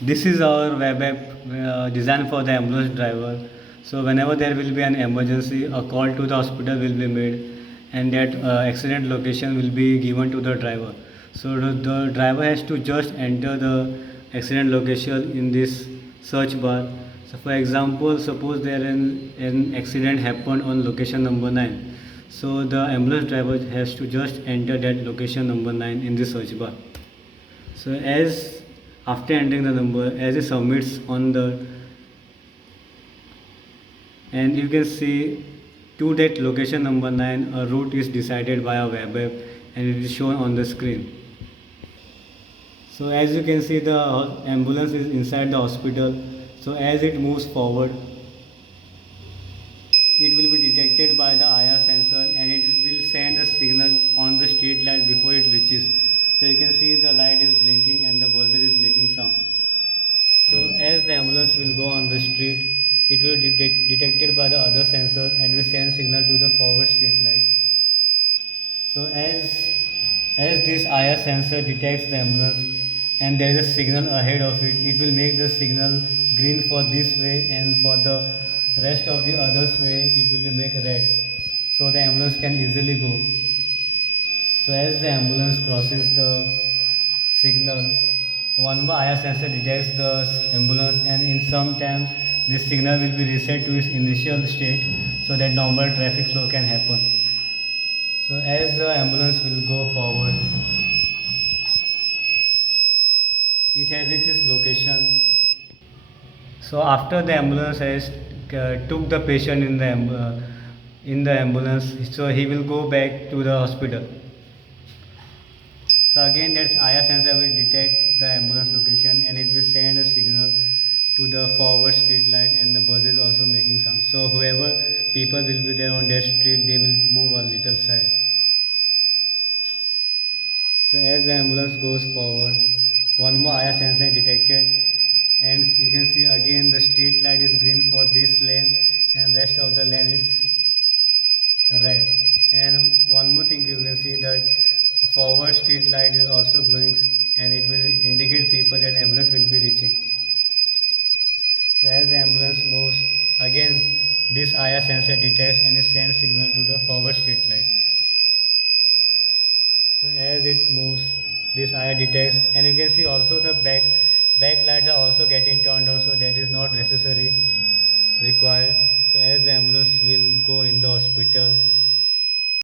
This is our web app designed for the ambulance driver. So whenever there will be an emergency, a call to the hospital will be made, and that accident location will be given to the driver. So the driver has to just enter the accident location in this search bar. So for example, suppose there an accident happened on location number 9. So the ambulance driver has to just enter that location number 9 in the search bar. So as after entering the number, as it submits on the, and you can see to that location number 9, a route is decided by a web app and it is shown on the screen. So as you can see, the ambulance is inside the hospital. So as it moves forward, it will be detected by the IR sensor and it will send a signal on the street light before it reaches. So you can see the light is blinking and the buzzer is making sound. So as the ambulance will go on the street, it will be detected by the other sensor and will send signal to the forward street light. So as this IR sensor detects the ambulance and there is a signal ahead of it, it will make the signal green for this way, and for the rest of the others way it will be make red. So the ambulance can easily go. So as the ambulance crosses the signal, one more IR sensor detects the ambulance, and in some time this signal will be reset to its initial state so that normal traffic flow can happen. So as the ambulance will go forward, it has reached its location. So after the ambulance has took the patient in the ambulance, so he will go back to the hospital. So again, that IR sensor will detect the ambulance location and it will send a signal to the forward street light, and the bus is also making sound. So whoever people will be there on that street, they will move a little side. So as the ambulance goes forward, one more IR sensor detected, and you can see again the street light is green for this lane and rest of the lane is red. And one more thing, you can see that a forward street light is also glowing and it will indicate people that ambulance will be reaching. So as the ambulance moves, again this IR sensor detects and it sends signal to the forward street light. So as it moves, this IR detects, and you can see also the back lights are also getting turned on, so that is not necessary required. So as the ambulance will go in the hospital,